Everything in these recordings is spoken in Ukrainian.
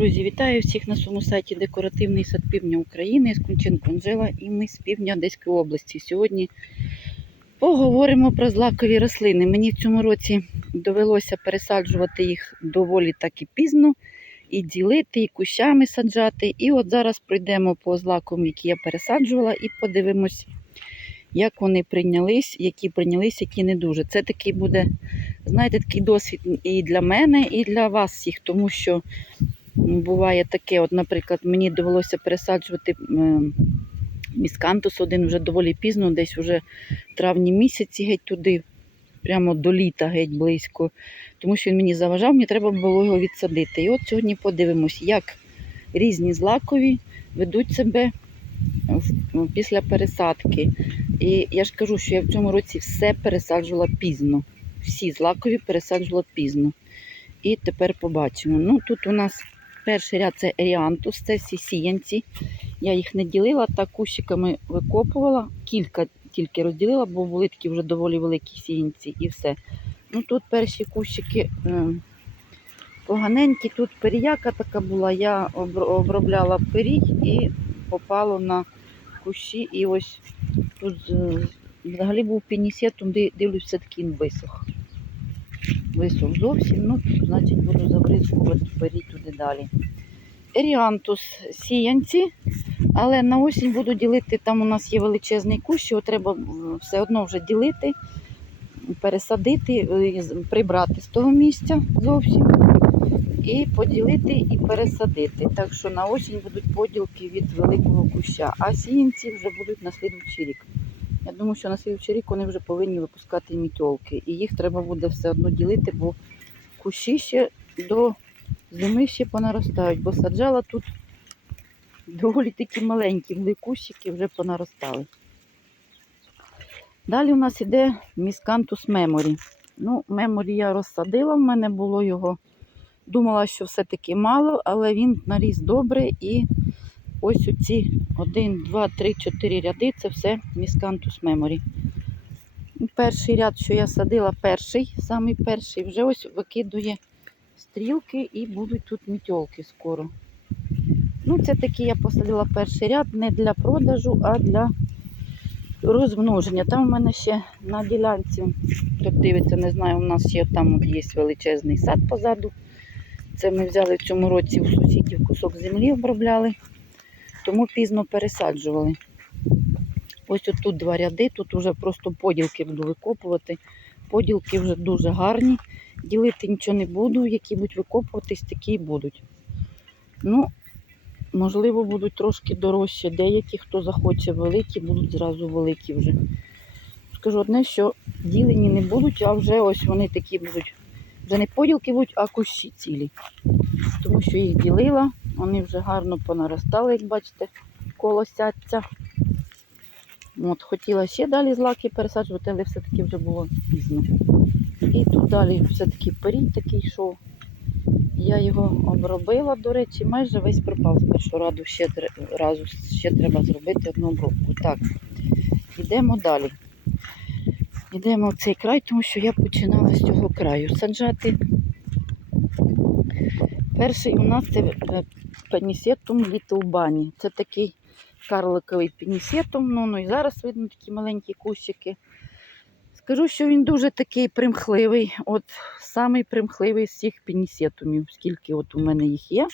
Друзі, вітаю всіх на своєму сайті Декоративний сад півдня України з Кунченко Анжела і ми з півдня Одеської області. Сьогодні поговоримо про злакові рослини. Мені в цьому році довелося пересаджувати їх доволі так і пізно, і ділити, і кущами саджати. І от зараз пройдемо по злаковим, які я пересаджувала, і подивимось, як вони прийнялись, які прийнялись, які не дуже. Це такий буде, знаєте, такий досвід і для мене, і для вас всіх, тому що буває таке, от, наприклад, мені довелося пересаджувати е, міскантус один вже доволі пізно, десь вже в травні місяці геть туди, прямо до літа геть близько, тому що він мені заважав, мені треба було його відсадити. І от сьогодні подивимось, як різні злакові ведуть себе після пересадки. І я ж кажу, що я в цьому році все пересаджувала пізно. Всі злакові пересаджувала пізно. І тепер побачимо. Ну, тут у нас перший ряд це еріантус, це всі сіянці. Я їх не ділила, так кущиками викопувала. Кілька тільки розділила, бо були такі вже доволі великі сіянці і все. Ну тут перші кущики е, поганенькі. Тут періяка така була. Я обробляла пирій і попало на кущі. І ось тут е, взагалі був пінісетум, де дивлюсь, все-таки він висох. Висох зовсім, ну, значить буду забризкувати пері туди далі. Еріантус сіянці, але на осінь буду ділити, там у нас є величезний кущ, його треба все одно вже ділити, пересадити, е, прибрати з того місця зовсім. І поділити і пересадити. Так що на осінь будуть поділки від великого куща, а сіянці вже будуть на слідуючий рік. Я думаю, що на слідуючий рік вони вже повинні випускати мітьолки. І їх треба буде все одно ділити, бо кущі ще до зими ще понаростають, бо саджала тут доволі такі маленькі були кущики, вже понаростали. Далі у нас іде міскантус меморі. Ну, меморі я розсадила, в мене було його. Думала, що все-таки мало, але він наріс добре і ось оці 1, 2, 3, 4 ряди це все міскантус меморі. Перший ряд, що я садила, перший, самий перший, вже ось викидує стрілки і будуть тут мітьолки скоро. Ну, це такі я посадила перший ряд не для продажу, а для розмноження. Там у мене ще на ділянці, хто дивиться, не знаю, у нас ще там є величезний сад позаду. Це ми взяли в цьому році у сусідів кусок землі обробляли, тому пізно пересаджували. Ось тут два ряди, тут вже просто поділки буду викопувати. Поділки вже дуже гарні. Ділити нічого не буду, які будуть викопуватись, такі й будуть. Ну, можливо, будуть трошки дорожчі. Деякі, хто захоче великі, будуть зразу великі вже. Скажу одне, що ділені не будуть, а вже ось вони такі будуть. Вже не поділки будуть, а кущі цілі. Тому що їх ділила, вони вже гарно понаростали, як бачите, колосяться. От, хотіла ще далі злаки пересаджувати, але все-таки вже було пізно. І тут далі все-таки перій такий йшов. Я його обробила, до речі, майже весь пропав з першого раду ще разу. Ще треба зробити одну обробку. Так, йдемо далі. Йдемо в цей край, тому що я починала з цього краю саджати. Перший у нас це е, пенісетум літлбані. Це такий карликовий пенісетум. Ну, ну і зараз видно такі маленькі кущики. Скажу, що він дуже такий примхливий. От самий примхливий з всіх пенісетумів, скільки от у мене їх є,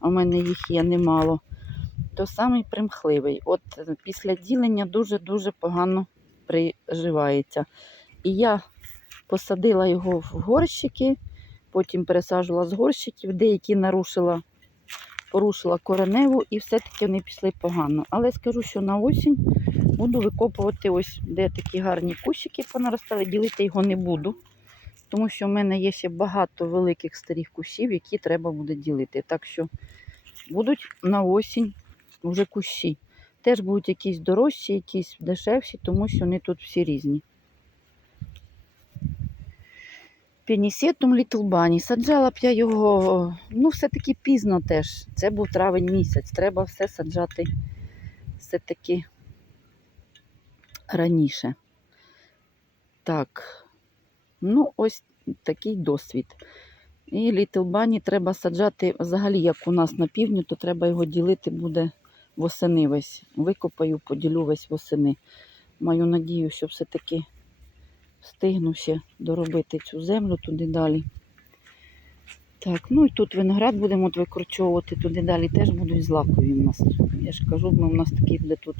а у мене їх є немало, то самий примхливий. От е, після ділення дуже-дуже погано приживається. І я посадила його в горщики, потім пересаджувала з горщиків, деякі нарушила, порушила кореневу, і все-таки вони пішли погано. Але скажу, що на осінь буду викопувати ось де такі гарні кущики понаростали, ділити його не буду. Тому що в мене є ще багато великих старих кущів, які треба буде ділити. Так що будуть на осінь вже кущі. Теж будуть якісь дорожчі, якісь дешевші, тому що вони тут всі різні. Пенісетум Літлбані. Саджала б я його, ну, все-таки пізно теж. Це був травень місяць. Треба все саджати все-таки раніше. Так, ну, ось такий досвід. І Little Bunny треба саджати взагалі, як у нас на півдні, то треба його ділити буде восени весь. Викопаю, поділю весь восени. Маю надію, що все-таки встигну ще доробити цю землю туди далі. Так, ну і тут виноград будемо от викорчовувати туди далі. Теж будуть злакові у нас. Я ж кажу, ми, у нас такий буде тут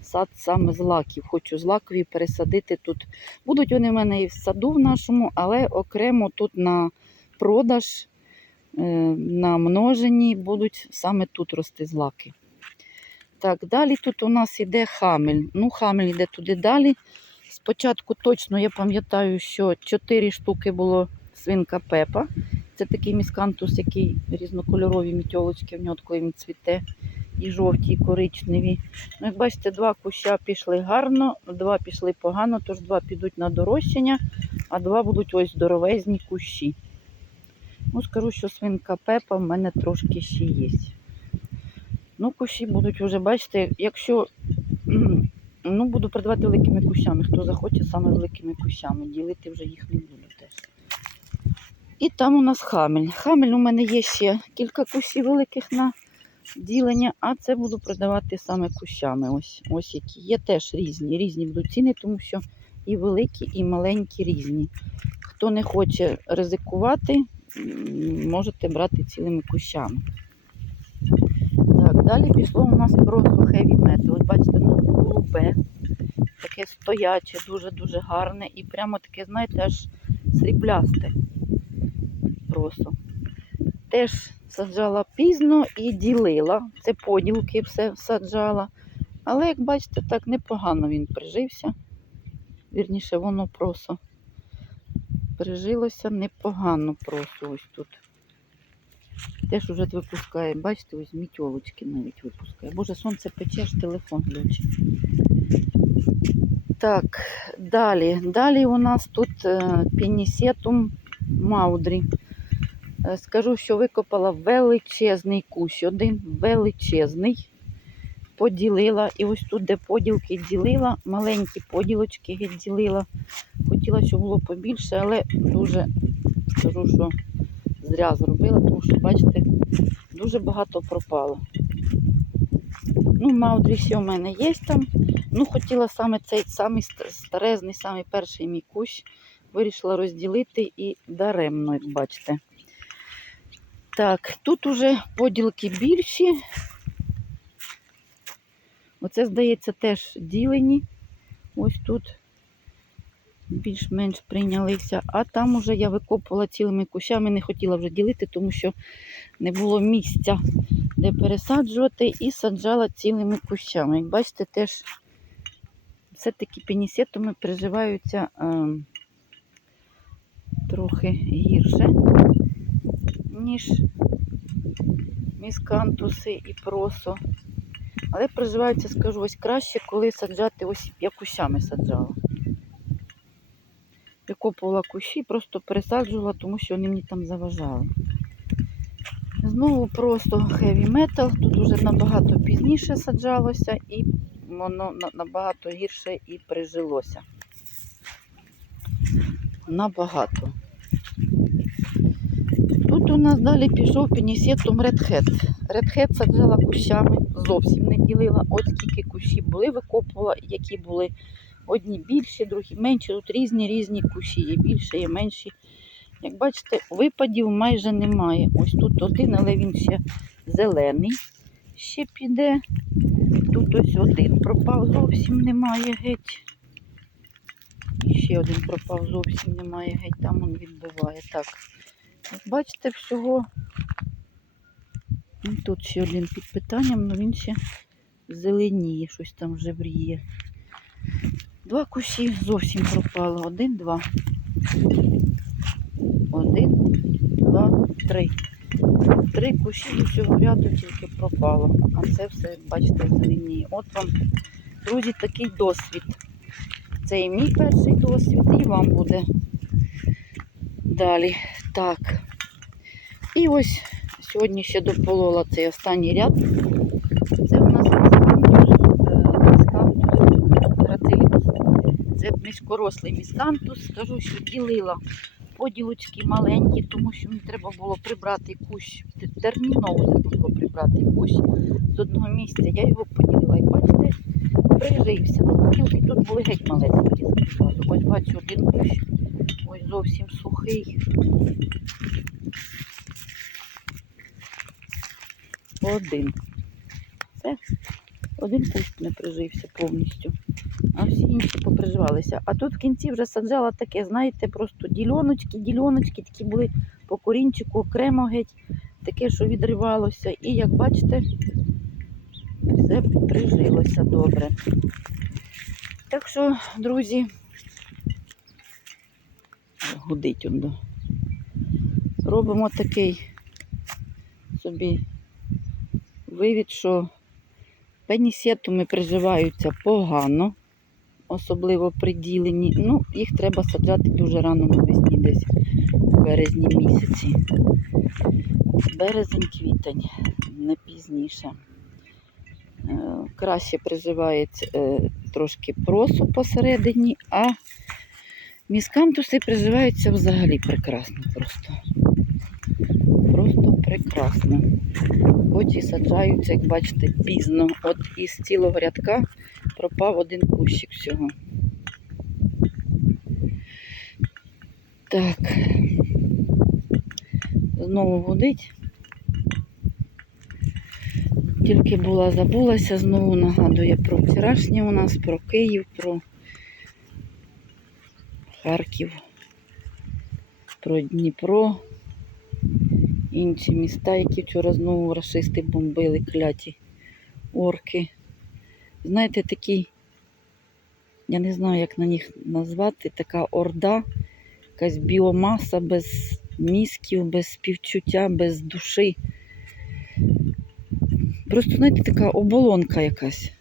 сад саме з лаків. Хочу злакові пересадити тут. Будуть вони в мене і в саду в нашому, але окремо тут на продаж, е, на множенні будуть саме тут рости злаки. Так, далі тут у нас іде хамель. Ну, хамель йде туди далі. Спочатку точно я пам'ятаю, що 4 штуки було свинка Пепа. Це такий міскантус, який різнокольорові мітьолочки в нього, коли він цвіте, і жовті, і коричневі. Ну, як бачите, два куща пішли гарно, два пішли погано, тож два підуть на дорощення, а два будуть ось здоровезні кущі. Ну, скажу, що свинка Пепа в мене трошки ще є. Ну, кущі будуть вже, бачите, якщо ну, буду продавати великими кущами, хто захоче саме великими кущами, ділити вже їх не буду теж. І там у нас хамель. Хамель у мене є ще кілька кущів великих на ділення, а це буду продавати саме кущами. Ось, ось які. Є теж різні, різні будуть ціни, тому що і великі, і маленькі різні. Хто не хоче ризикувати, можете брати цілими кущами. Далі пішло у нас просто metal. Ось бачите, ну, голубе, таке стояче, дуже-дуже гарне і прямо таке, знаєте, аж сріблясте. Просто. Теж саджала пізно і ділила. Це поділки все саджала. Але, як бачите, так непогано він прижився. Вірніше, воно просто прижилося непогано просто ось тут. Теж уже випускає, бачите, ось мітьолочки навіть випускає. Боже, сонце пече, аж телефон глючить. Так, далі. Далі у нас тут е, пінісетум маудрі. Е, Скажу, що викопала величезний кущ, один величезний. Поділила. І ось тут, де поділки ділила, маленькі поділочки відділила. Хотіла, щоб було побільше, але дуже скажу, що зря зробила, тому що, бачите, дуже багато пропало. Ну, маудрі ще у мене є там. Ну, хотіла саме цей самий старезний, самий перший мій кущ. Вирішила розділити і даремно, як бачите. Так, тут уже поділки більші. Оце, здається, теж ділені. Ось тут більш-менш прийнялися. А там уже я викопувала цілими кущами, не хотіла вже ділити, тому що не було місця, де пересаджувати, і саджала цілими кущами. Як бачите, теж все-таки пенісетами переживаються е, трохи гірше, ніж міскантуси і просо. Але приживаються, скажу, ось краще, коли саджати, ось я кущами саджала. Викопувала кущі, просто пересаджувала, тому що вони мені там заважали. Знову просто heavy metal. Тут уже набагато пізніше саджалося і воно набагато гірше і прижилося. Набагато. Тут у нас далі пішов пенісетум. Red Hat саджала кущами, зовсім не ділила. От скільки кущі були, викопувала, які були одні більші, другі менші. Тут різні різні кущі, є більші, є менші. Як бачите, випадів майже немає. Ось тут один, але він ще зелений. Ще піде. Тут ось один пропав, зовсім немає геть. І ще один пропав, зовсім немає геть, там він відбиває. Так. Як бачите, всього. Тут ще один під питанням, але він ще зеленіє, щось там вже бріє. Два кущі зовсім пропало. Один, два. Один, два, три. Три кущі з цього ряду тільки пропало. А це все, бачите, зеленіє. От вам, друзі, такий досвід. Це і мій перший досвід, і вам буде далі. Так. І ось сьогодні ще дополола цей останній ряд. Це у нас міскантус, е, грацилітус. Міскантус. Скажу, що ділила поділочки маленькі, тому що мені треба було прибрати кущ. Терміново треба було прибрати кущ з одного місця. Я його поділила. І бачите, прижився. Поділки тут були геть малесенькі. зразу. Ось бачу один кущ. Ось зовсім сухий. Один. Все. Один кущ не прижився повністю. А всі інші поприживалися. А тут в кінці вже саджала таке, знаєте, просто дільоночки, дільоночки такі були по корінчику окремо геть, таке, що відривалося. І як бачите, все прижилося добре. Так що, друзі, гудить он. Робимо такий собі вивід, що пенісетуми приживаються погано, особливо приділені. Ну, їх треба саджати дуже рано навесні, десь в березні місяці. Березень-квітень, не пізніше. Е, Краще приживається е, трошки просу посередині, а міскантуси приживаються взагалі прекрасно просто. Просто прекрасно. Хоч і саджаються, як бачите, пізно. От із цілого рядка пропав один кущик всього. Так. Знову гудить. Тільки була забулася, знову нагадує про вчорашнє у нас, про Київ, про Харків, про Дніпро інші міста, які вчора знову рашисти бомбили, кляті орки. Знаєте, такі, я не знаю, як на них назвати, така орда, якась біомаса без мізків, без співчуття, без душі. Просто, знаєте, така оболонка якась.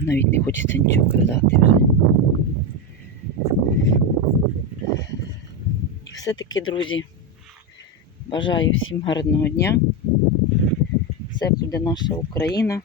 Навіть не хочеться нічого казати вже. І все-таки, друзі, бажаю всім гарного дня. Це буде наша Україна.